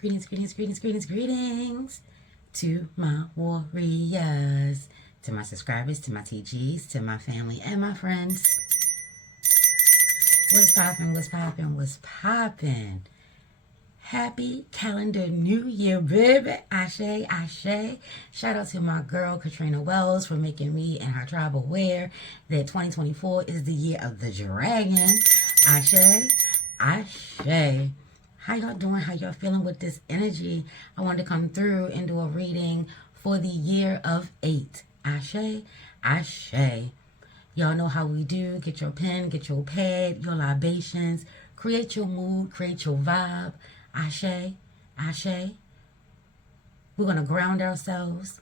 Greetings, greetings, greetings, greetings, greetings to my warriors, to my subscribers, to my TGs, to my family and my friends. What's poppin', what's poppin', what's poppin'? Happy calendar new year, baby. Ashe, ashe. Shout out to my girl, Katrina Wells, for making me and her tribe aware that 2024 is the year of the dragon. Ashe, ashe. How y'all doing? How y'all feeling with this energy? I wanted to come through and do a reading for the year of 8. Ashe, ashe. Y'all know how we do. Get your pen, get your pad, your libations. Create your mood, create your vibe. Ashe, ashe. We're going to ground ourselves.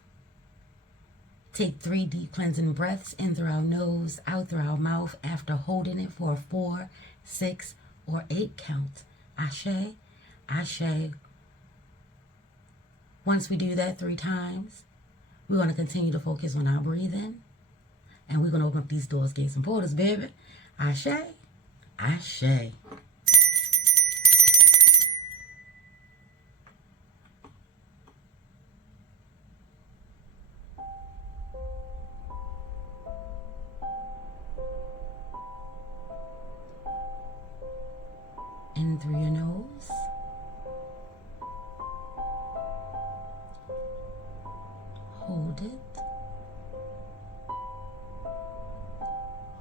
Take 3 deep cleansing breaths in through our nose, out through our mouth after holding it for a 4, 6, or 8 count. Ashe, ashe. Once we do that 3 times, we're going to continue to focus on our breathing. And we're going to open up these doors, gates, and portals, baby. Ashe, ashe. In through your nose. Hold it.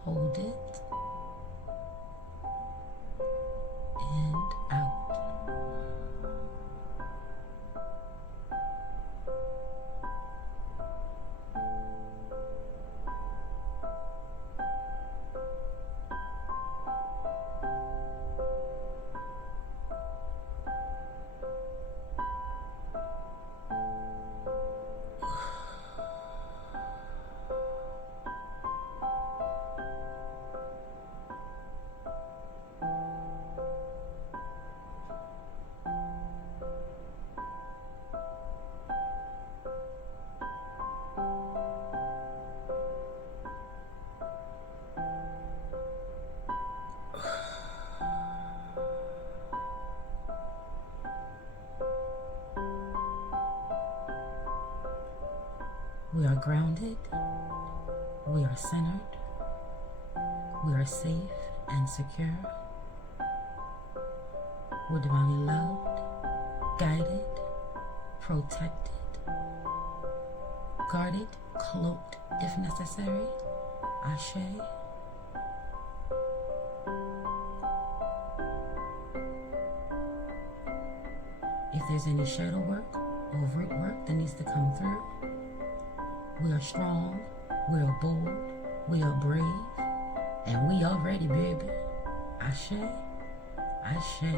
Hold it. And out. We are grounded, we are centered, we are safe and secure, we're divinely loved, guided, protected, guarded, cloaked if necessary. Ashe. If there's any shadow work or root work that needs to come through, we are strong, we are bold, we are brave, and we are ready, baby. Ashe, ashe.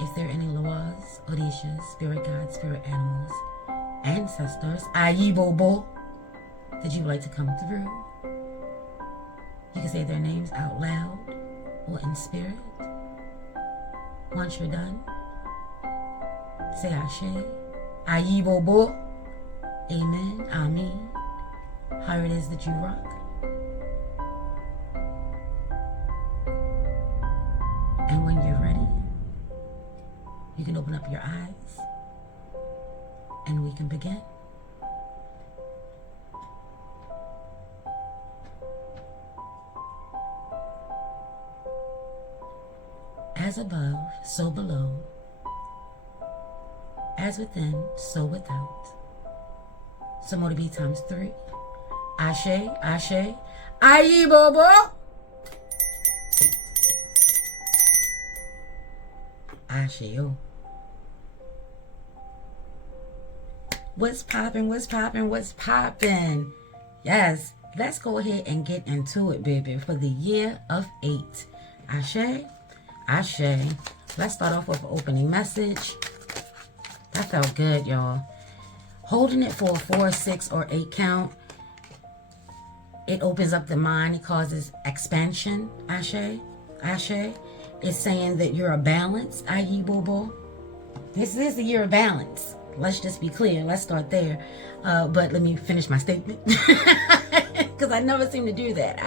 If there are any Loas, Orishas, spirit guides, spirit animals, ancestors, Ayibobo, that you would like to come through, you can say their names out loud or in spirit. Once you're done, say Ashe. Ayibobo, amen, amen, how it is that you rock. And when you're ready, you can open up your eyes and we can begin. As above, so below. As within, so without. So more to be times 3. Ashe, ashe, Ayibobo. Ashe-o. What's poppin', what's poppin', what's poppin'? Yes, let's go ahead and get into it, baby, for the year of 8. Ashe, ashe. Let's start off with an opening message. That felt good, y'all. Holding it for a 4, 6, or 8 count, it opens up the mind. It causes expansion. Ashe, ashe. It's saying that you're a balance. Ayibobo. This is the year of balance. Let's just be clear. Let's start there. But let me finish my statement. because I never seem to do that.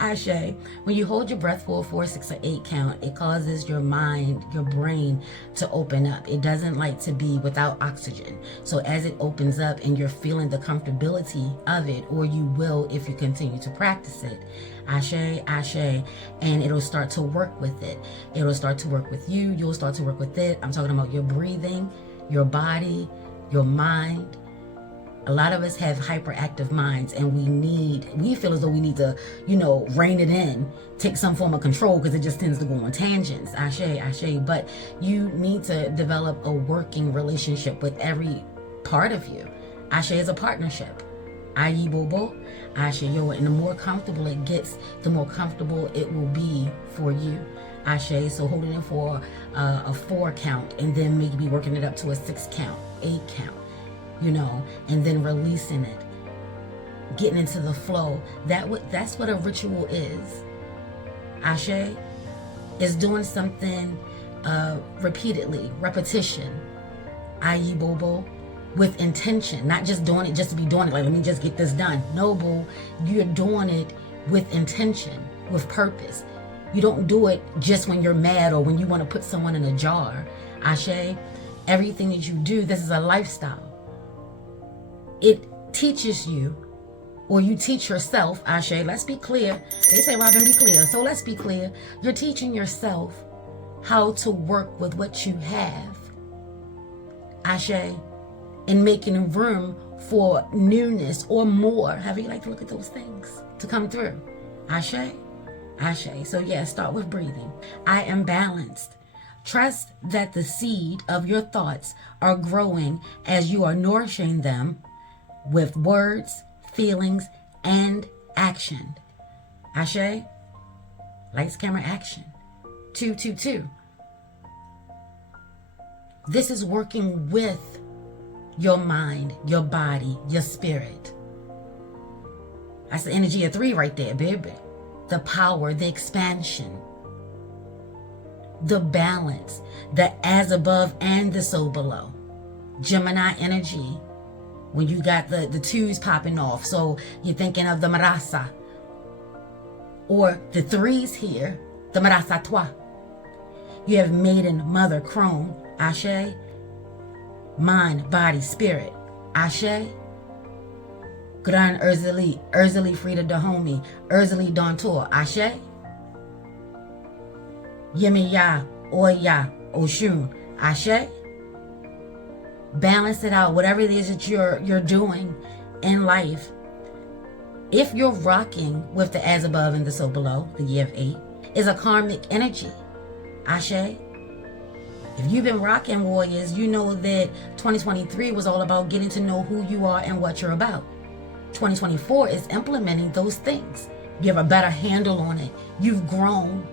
Ashe. When you hold your breath for a 4, 6, or 8 count, it causes your mind, your brain to open up. It doesn't like to be without oxygen. So as it opens up and you're feeling the comfortability of it, or you will if you continue to practice it, ashe, and it'll start to work with it. It'll start to work with you. You'll start to work with it. I'm talking about your breathing, your body, your mind. A lot of us have hyperactive minds, and we feel as though we need to, rein it in, take some form of control, because it just tends to go on tangents. Ashe. But you need to develop a working relationship with every part of you. Ashe is a partnership. Ayi bobo, ashe yo. And the more comfortable it gets, the more comfortable it will be for you. Ashe. So holding it for a 4 count, and then maybe working it up to a 6 count, 8 count. And then releasing it, getting into the flow. That's what a ritual is. Ashe is doing something repeatedly, repetition. Ayi bobo, with intention, not just doing it just to be doing it. Like, let me just get this done. No, boo, you're doing it with intention, with purpose. You don't do it just when you're mad or when you want to put someone in a jar. Ashe, everything that you do, this is a lifestyle. It teaches you, or you teach yourself, ashe, let's be clear. They say, Robin, be clear. So let's be clear. You're teaching yourself how to work with what you have, ashe, and making room for newness or more, however you like to look at those things, to come through. Ashe. So yeah, start with breathing. I am balanced. Trust that the seed of your thoughts are growing as you are nourishing them with words, feelings, and action. Ashe. Lights, camera, action. 2, 2, 2. This is working with your mind, your body, your spirit. That's the energy of 3 right there, baby. The power, the expansion, the balance, the as above and the so below. Gemini energy. When you got the 2s popping off. So you're thinking of the Marasa. Or the 3s here, the Marasa Toi. You have maiden, mother, crone, ashe. Mind, body, spirit, ashe. Gran Erzeli Frida Dahomey, Erzeli Dontor, ashe. Yemiya, Oya, Oshun, ashe. Balance it out, whatever it is that you're doing in life. If you're rocking with the as above and the so below, the year of 8, is a karmic energy. Ashe. If you've been rocking, warriors, you know that 2023 was all about getting to know who you are and what you're about. 2024 is implementing those things. You have a better handle on it. You've grown.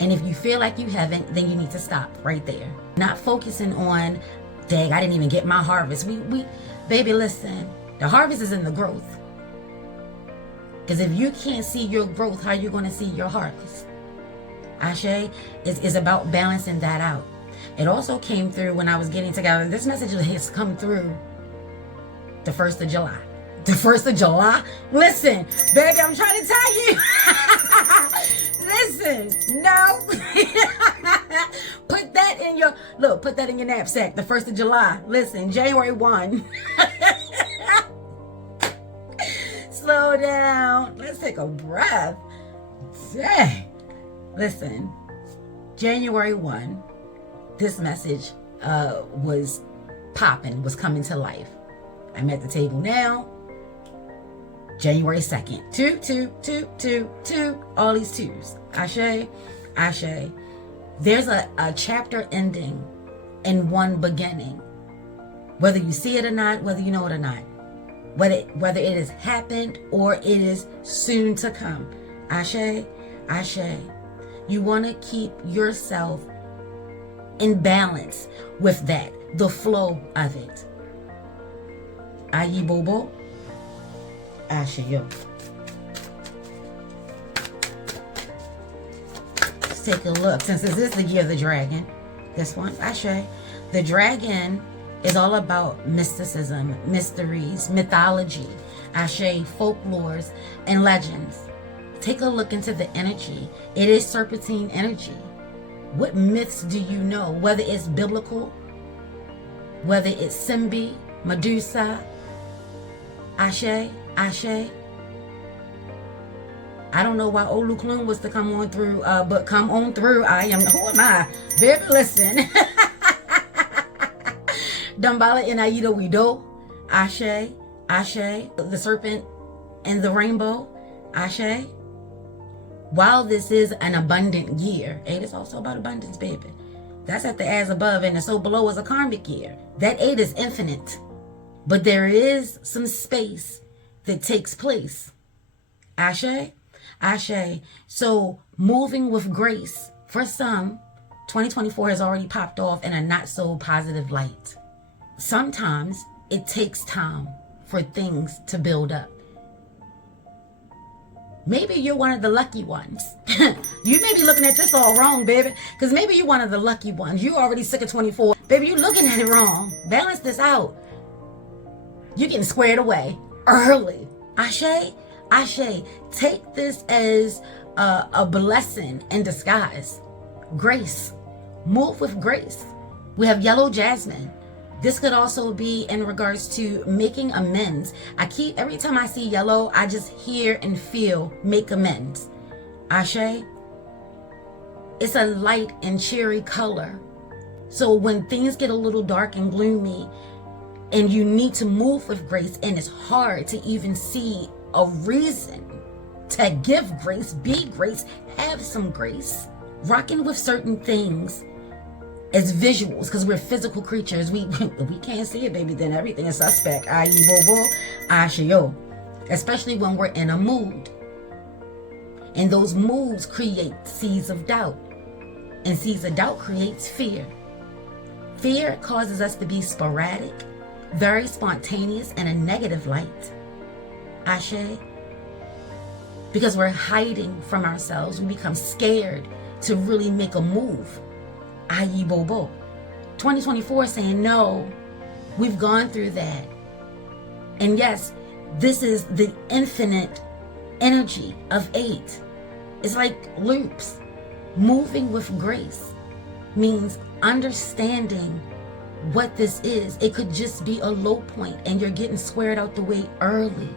And if you feel like you haven't, then you need to stop right there. Not focusing on, dang, I didn't even get my harvest. Baby, listen, the harvest is in the growth. Because if you can't see your growth, how are you going to see your harvest? Ashe is about balancing that out. It also came through when I was getting together. This message has come through the 1st of July. The 1st of July? Listen, baby, I'm trying to tell you. Listen, no. Put that in your knapsack. The 1st of July. Listen, January 1. Slow down. Let's take a breath. Dang. Listen, January 1, this message was popping, was coming to life. I'm at the table now. January 2nd. 2, 2, 2, 2, 2. All these 2s. Ashe, ashe. There's a chapter ending and one beginning. Whether you see it or not, whether you know it or not. Whether it has happened or it is soon to come. Ashe, ashe. You want to keep yourself in balance with that, the flow of it. Ayi bobo, ashe yo. Let's take a look. Since this is the year of the dragon, this one, ashe. The dragon is all about mysticism, mysteries, mythology. Ashe, folklores, and legends. Take a look into the energy. It is serpentine energy. What myths do you know? Whether it's biblical, whether it's Simbi, Medusa, Ashe, Ashe. I don't know why Oluklun was to come on through, but come on through. I am, who am I? Baby, listen. Dambala and Aida Wido, Ashe, Ashe, the serpent and the rainbow, Ashe. While this is an abundant year, it is also about abundance, baby. That's at the as above, and the so below is a karmic year. That 8 is infinite. But there is some space that takes place. Ashe, Ashe. So moving with grace. For some, 2024 has already popped off in a not so positive light. Sometimes it takes time for things to build up. Maybe you're one of the lucky ones. You may be looking at this all wrong, baby. Because maybe you're one of the lucky ones. You're already sick of 24. Baby, you're looking at it wrong. Balance this out. You're getting squared away early. Ashe, Ashe. Take this as a blessing in disguise. Grace. Move with grace. We have yellow jasmine. This could also be in regards to making amends. Every time I see yellow, I just hear and feel make amends. Ashe. It's a light and cheery color. So when things get a little dark and gloomy and you need to move with grace and it's hard to even see a reason to give grace, be grace, have some grace, rocking with certain things as visuals, because we're physical creatures. We can't see it, baby, then everything is suspect. Ayi bobo, ashiyo. Especially when we're in a mood. And those moods create seeds of doubt. And seeds of doubt creates fear. Fear causes us to be sporadic, very spontaneous, in a negative light. Ashe. Because we're hiding from ourselves. We become scared to really make a move. Ayi bobo. 2024 is saying no, we've gone through that. And yes, this is the infinite energy of 8. It's like loops. Moving with grace means understanding what this is. It could just be a low point and you're getting squared out the way early.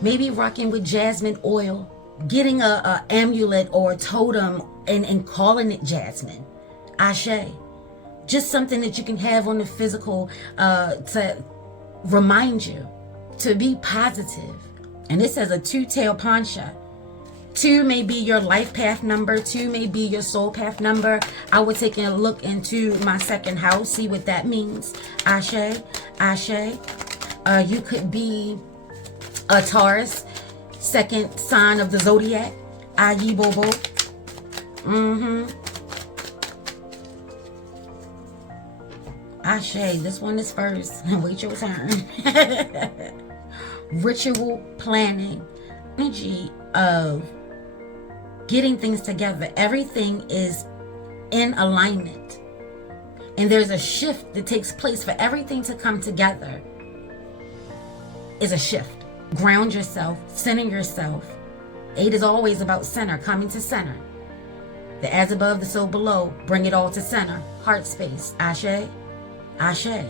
Maybe rocking with jasmine oil, getting a amulet or a totem and calling it jasmine. Ashe. Just something that you can have on the physical to remind you to be positive. And this says a 2-tailed Pancha. 2 may be your life path number. 2 may be your soul path number. I would take a look into my second house, see what that means. Ashe, Ashe. You could be a Taurus, second sign of the zodiac. Ayi bobo. Ashe, this one is first. Wait your turn. Ritual planning. Energy of getting things together. Everything is in alignment. And there's a shift that takes place for everything to come together. Is a shift. Ground yourself. Center yourself. 8 is always about center. Coming to center. The as above, the so below. Bring it all to center. Heart space. Ashe. Ashe.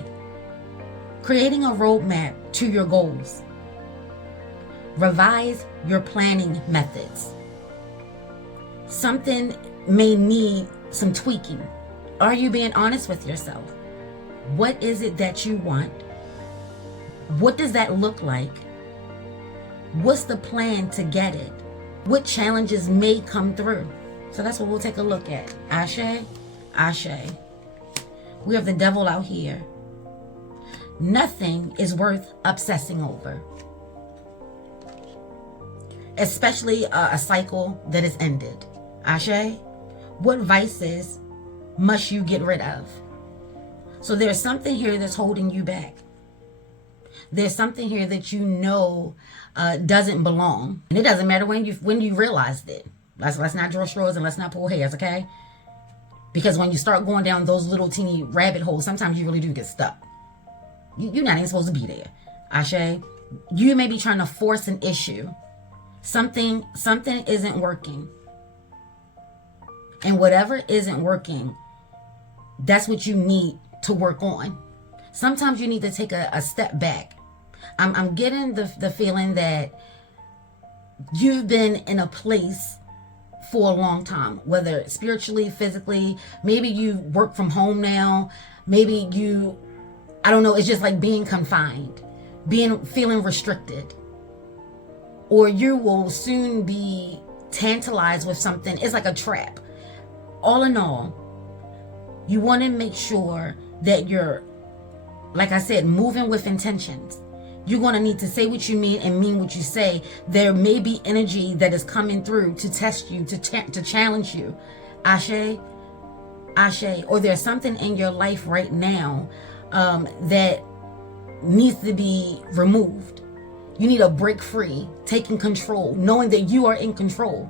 Creating a roadmap to your goals. Revise your planning methods. Something may need some tweaking. Are you being honest with yourself? What is it that you want? What does that look like? What's the plan to get it? What challenges may come through? So that's what we'll take a look at. Ashe, Ashe. We have the devil out here. Nothing is worth obsessing over. Especially a cycle that is ended. Ashe, what vices must you get rid of? So there's something here that's holding you back. There's something here that you know doesn't belong. And it doesn't matter when you realized it. Let's not draw straws and let's not pull hairs, okay? Because when you start going down those little teeny rabbit holes, sometimes you really do get stuck. You're not even supposed to be there. Ashe, You may be trying to force an issue. Something isn't working. And whatever isn't working, that's what you need to work on. Sometimes you need to take a step back. I'm getting the feeling that you've been in a place for a long time, whether spiritually, physically. Maybe you work from home now. Maybe I don't know, it's just like being confined, feeling restricted. Or you will soon be tantalized with something. It's like a trap. All in all, you want to make sure that you're, like I said, moving with intentions. You're going to need to say what you mean and mean what you say. There may be energy that is coming through to test you, to challenge you. Ashe, or there's something in your life right now that needs to be removed. You need to break free, taking control, knowing that you are in control.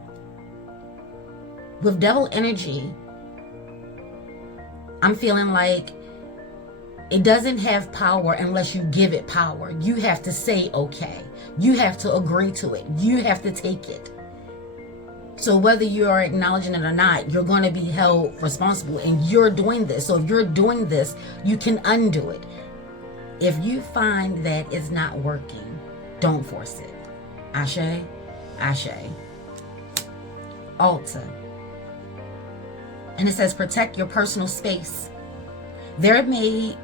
With devil energy, I'm feeling like it doesn't have power unless you give it power. You have to say okay. You have to agree to it. You have to take it. So whether you are acknowledging it or not, you're going to be held responsible, and you're doing this. So if you're doing this, you can undo it. If you find that it's not working, don't force it. Ashe, ashe. Altar. And it says protect your personal space. There may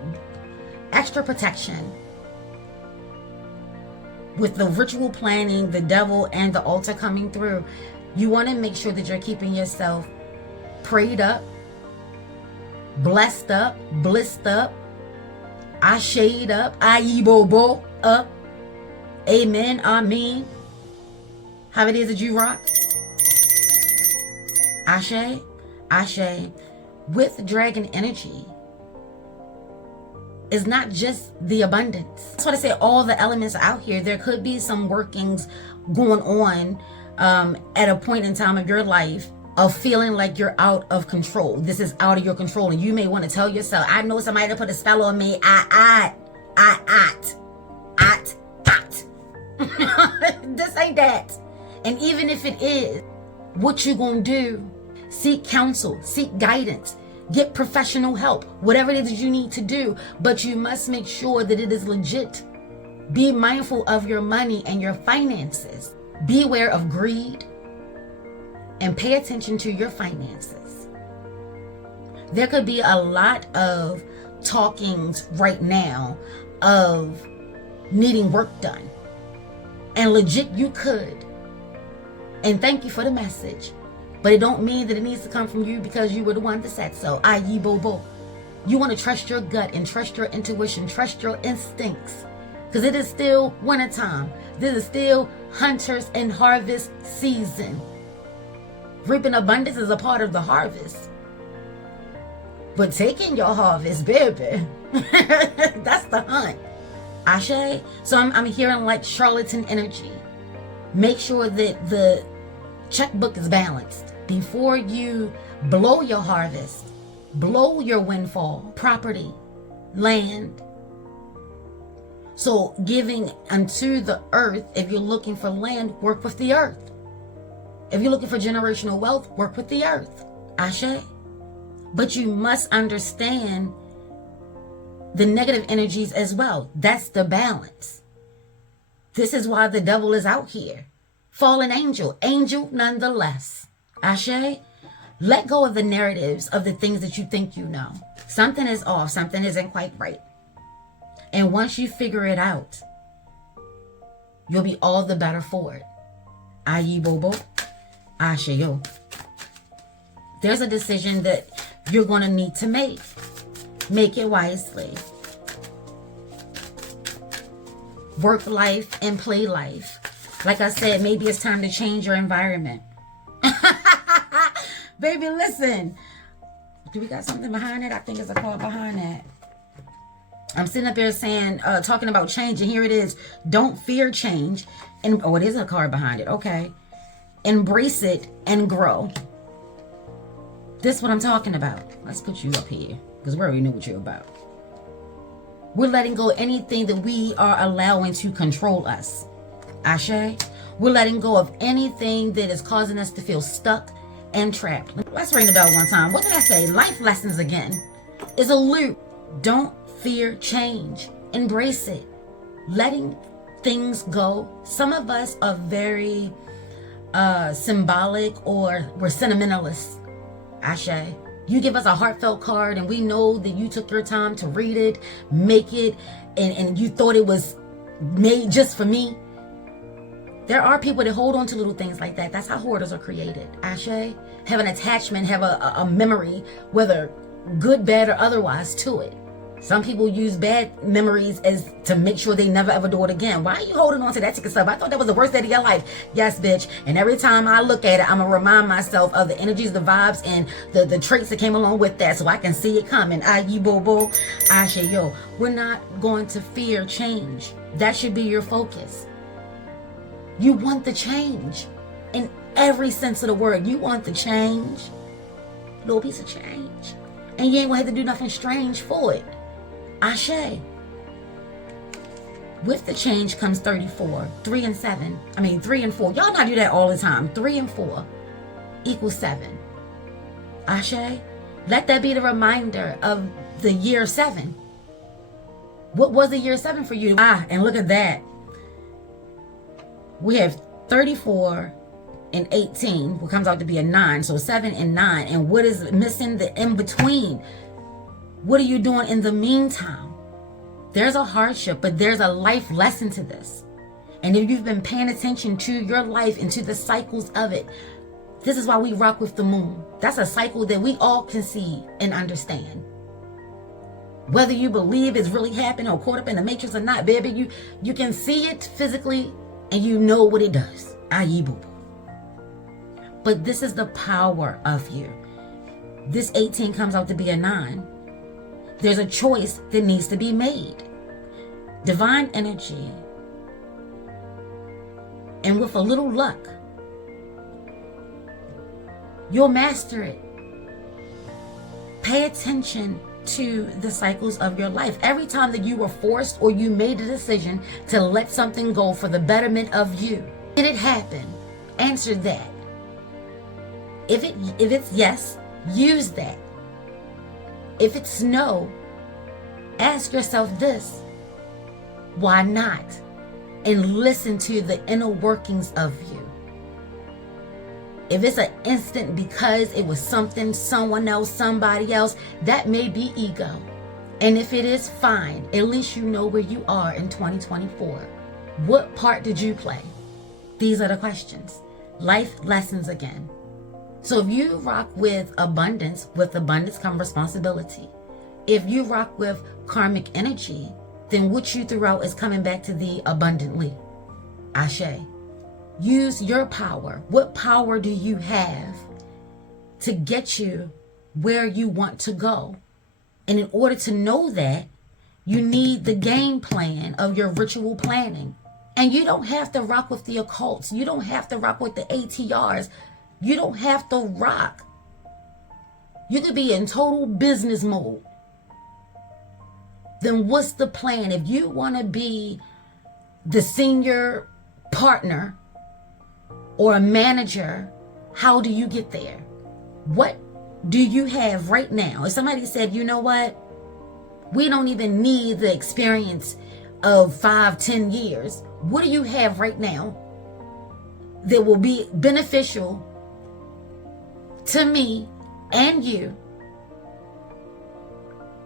extra protection with the ritual planning, the devil, and the altar coming through. You want to make sure that you're keeping yourself prayed up, blessed up, blissed up, ashayed up, ayibobo up. Amen, amen. How it is that you rock. Ashe, ashe. With dragon energy, it's not just the abundance. That's what I say, all the elements are out here. There could be some workings going on at a point in time of your life of feeling like you're out of control. This is out of your control. And you may want to tell yourself, I know somebody that put a spell on me. This ain't that. And even if it is, what you gonna do? Seek counsel, seek guidance, get professional help, whatever it is that you need to do. But you must make sure that it is legit. Be mindful of your money and your finances. Beware of greed and pay attention to your finances. There could be a lot of talkings right now of needing work done. And legit, you could. And thank you for the message. But it don't mean that it needs to come from you because you were the one that said so. Aye, bobo. You want to trust your gut and trust your intuition, trust your instincts. Because it is still wintertime. This is still hunters and harvest season. Reaping abundance is a part of the harvest. But taking your harvest, baby, that's the hunt. Ashe? So I'm hearing like charlatan energy. Make sure that the checkbook is balanced. Before you blow your harvest, blow your windfall, property, land. So giving unto the earth, if you're looking for land, work with the earth. If you're looking for generational wealth, work with the earth. Ashe. But you must understand the negative energies as well. That's the balance. This is why the devil is out here. Fallen angel, angel nonetheless. Ashe. Let go of the narratives of the things that you think you know. Something is off. Something isn't quite right. And once you figure it out, you'll be all the better for it. Aye, bobo. Ashe, yo. There's a decision that you're going to need to make. Make it wisely. Work life and play life. Like I said, maybe it's time to change your environment. Baby, listen. Do we got something behind it? I think it's a card behind that. I'm sitting up there saying, talking about change, and here it is. Don't fear change. And oh, it is a card behind it. Okay. Embrace it and grow. This is what I'm talking about. Let's put you up here because we already know what you're about. We're letting go of anything that we are allowing to control us. Ashe. We're letting go of anything that is causing us to feel stuck and trapped. Let's ring the bell one time. What did I say? Life lessons again. Is a loop. Don't fear change. Embrace it. Letting things go. Some of us are very symbolic, or we're sentimentalists. Ashe. You give us a heartfelt card and we know that you took your time to read it, make it, and you thought it was made just for me. There are people that hold on to little things like that. That's how hoarders are created. Ashe. Have an attachment, have a memory, whether good, bad, or otherwise, to it. Some people use bad memories as to make sure they never ever do it again. Why are you holding on to that ticket stuff? I thought that was the worst day of your life. Yes, bitch. And every time I look at it, I'm going to remind myself of the energies, the vibes, and the traits that came along with that so I can see it coming. Aye, boo-boo. Ashe, yo. We're not going to fear change. That should be your focus. You want the change. In every sense of the word. You want the change. Little piece of change. And you ain't going to have to do nothing strange for it. Ashe. With the change comes 34. 3 and 7. I mean 3 and 4. Y'all not do that all the time. 3 and 4 equals 7. Ashe. Let that be the reminder of the year 7. What was the year 7 for you? And look at that. We have 34 and 18, what comes out to be a 9. So 7 and 9. And what is missing? The in between. What are you doing in the meantime? There's a hardship, but there's a life lesson to this. And if you've been paying attention to your life and to the cycles of it, this is why we rock with the moon. That's a cycle that we all can see and understand. Whether you believe it's really happening or caught up in the matrix or not, baby, you can see it physically and you know what it does. Aye, boo. But this is the power of you. This 18 comes out to be a 9. There's a choice that needs to be made. Divine energy. And with a little luck, you'll master it. Pay attention to the cycles of your life. Every time that you were forced or you made a decision to let something go for the betterment of you, did it happen? Answer that. If it's yes, use that. If it's no, ask yourself this: why not? And listen to the inner workings of you. If it's an instant because it was something, someone else, somebody else, that may be ego. And if it is, fine. At least you know where you are in 2024. What part did you play? These are the questions. Life lessons again. So if you rock with abundance comes responsibility. If you rock with karmic energy, then what you threw out is coming back to thee abundantly. Ashe. Use your power. What power do you have to get you where you want to go? And in order to know that, you need the game plan of your ritual planning. And you don't have to rock with the occults. You don't have to rock with the ATRs. You don't have to rock. You could be in total business mode. Then what's the plan? If you want to be the senior partner or a manager, how do you get there? What do you have right now? If somebody said, you know what? We don't even need the experience of 5-10 years. What do you have right now that will be beneficial to me and you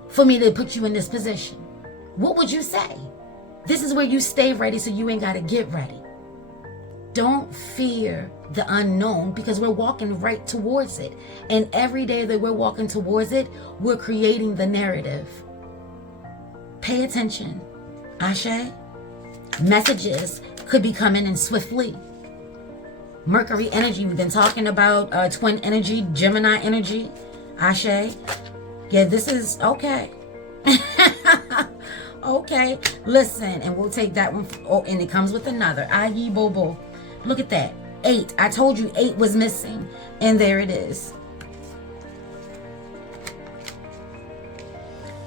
for me to put you in this position? What would you say? This is where you stay ready so you ain't got to get ready. Don't fear the unknown, because we're walking right towards it. And every day that we're walking towards it, we're creating the narrative. Pay attention. Ashe. Messages could be coming in swiftly. Mercury energy. We've been talking about twin energy, Gemini energy. Ashe. Yeah, this is okay. Okay. Listen, and we'll take that one. Oh, and it comes with another. Aye, bobo. Look at that. 8. I told you 8 was missing. And there it is.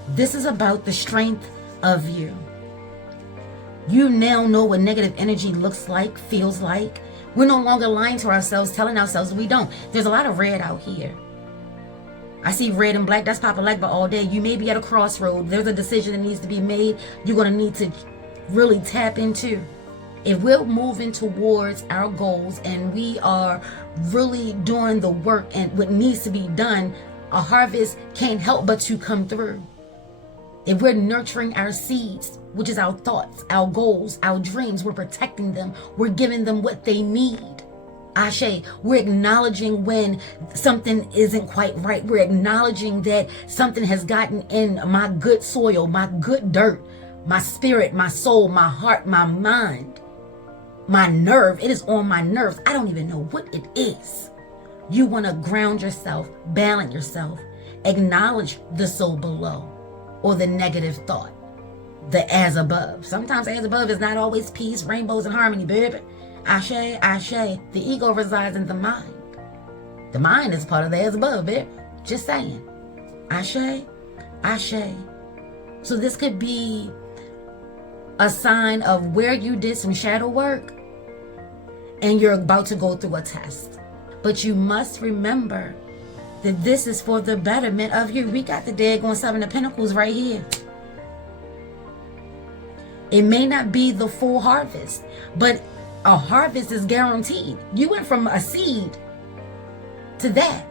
This is about the strength of you. You now know what negative energy looks like, feels like. We're no longer lying to ourselves, telling ourselves we don't. There's a lot of red out here. I see red and black. That's Papa Legba all day. You may be at a crossroad. There's a decision that needs to be made. You're going to need to really tap into. If we're moving towards our goals and we are really doing the work and what needs to be done, a harvest can't help but to come through. If we're nurturing our seeds, which is our thoughts, our goals, our dreams, we're protecting them. We're giving them what they need. Ashe, we're acknowledging when something isn't quite right. We're acknowledging that something has gotten in my good soil, my good dirt, my spirit, my soul, my heart, my mind, my nerve. It is on my nerves. I don't even know what it is. You want to ground yourself, balance yourself, acknowledge the soul below or the negative thought, the as above. Sometimes as above is not always peace, rainbows, and harmony, baby. Ashe, ashe. The ego resides in the mind. The mind is part of the as above, baby. Just saying. Ashe, ashe. So this could be a sign of where you did some shadow work and you're about to go through a test. But you must remember that this is for the betterment of you. We got the daggone Seven of Pentacles right here. It may not be the full harvest, but a harvest is guaranteed. You went from a seed to that.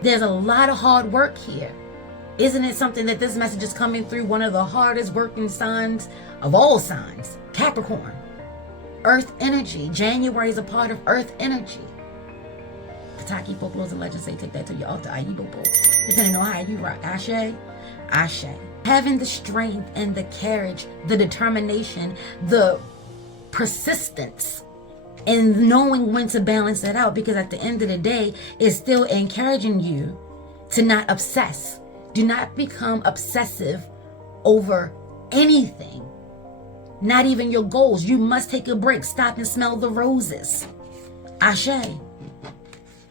There's a lot of hard work here. Isn't it something that this message is coming through one of the hardest working signs of all signs? Capricorn. Earth energy. January is a part of earth energy. Pataki folklore and legends say take that to your altar. Depending on how you rock. Ashe. Ashe. Having the strength and the courage, the determination, the persistence, and knowing when to balance that out, because at the end of the day, it's still encouraging you to not obsess. Do not become obsessive over anything, not even your goals. You must take a break. Stop and smell the roses. Ashe.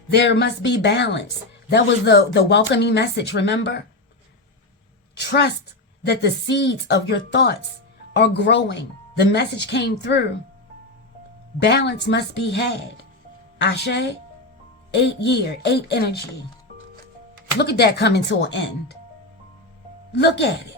There must be balance. That was the welcoming message, remember? Trust that the seeds of your thoughts are growing. The message came through. Balance must be had. Ashe, 8 year, 8 energy. Look at that coming to an end. Look at it.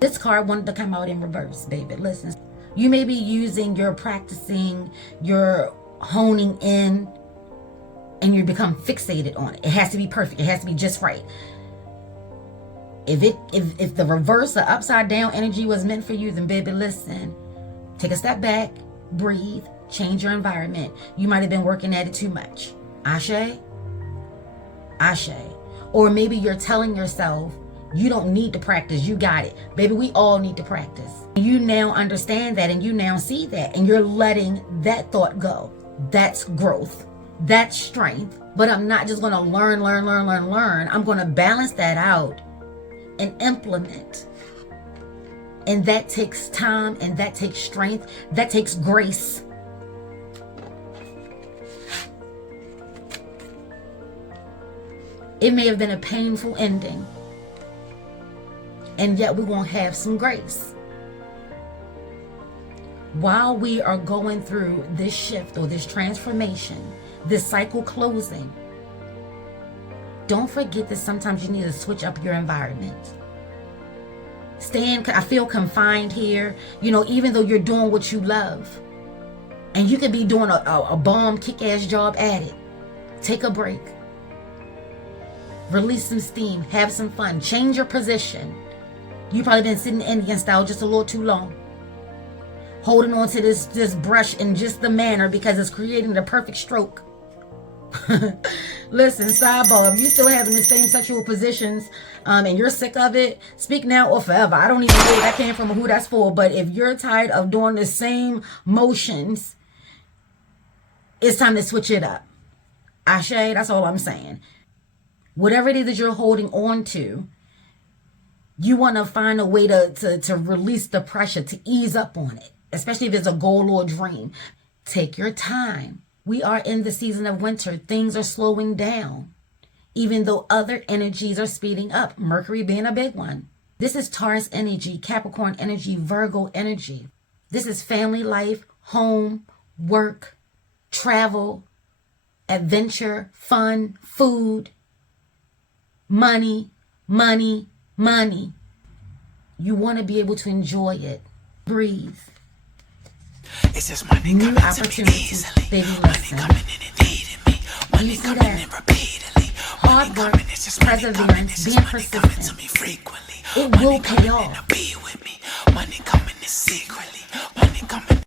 This card wanted to come out in reverse, baby. Listen, you may be using your practicing, your honing in, and you become fixated on it. It has to be perfect. It has to be just right. If the reverse or upside down energy was meant for you, then baby, listen. Take a step back, breathe, change your environment. You might have been working at it too much. Ashe? Ashe. Or maybe you're telling yourself, you don't need to practice, you got it. Baby, we all need to practice. You now understand that and you now see that and you're letting that thought go. That's growth. That's strength. But I'm not just going to learn. I'm going to balance that out and implement. And that takes time and that takes strength. That takes grace. It may have been a painful ending. And yet we're going to have some grace. While we are going through this shift or this transformation, this cycle closing, don't forget that sometimes you need to switch up your environment. I feel confined here, even though you're doing what you love. And you could be doing a bomb kick-ass job at it. Take a break. Release some steam. Have some fun. Change your position. You've probably been sitting Indian style just a little too long. Holding on to this brush in just the manner because it's creating the perfect stroke. Listen, sidebar, if you're still having the same sexual positions and you're sick of it, speak now or forever. I don't even know where that came from or who that's for, but if you're tired of doing the same motions, it's time to switch it up. Ashe, that's all I'm saying. Whatever it is that you're holding on to, you want to find a way to release the pressure, to ease up on it, especially if it's a goal or a dream. Take your time. We are in the season of winter. Things are slowing down. even though other energies are speeding up, Mercury being a big one. This is Taurus energy, Capricorn energy, Virgo energy. This is family life, home, work, travel, adventure, fun, food, money, money, money. You want to be able to enjoy it. Breathe. It's just money New coming opportunities, to me easily. baby, Money listen. coming in and needing me. Money see coming that? in repeatedly. Hard Money work, coming, it's just money coming. perseverance, It's being just money coming to persistent. me frequently. It Money will pay coming in off. to be with me. Money coming in secretly. Money coming.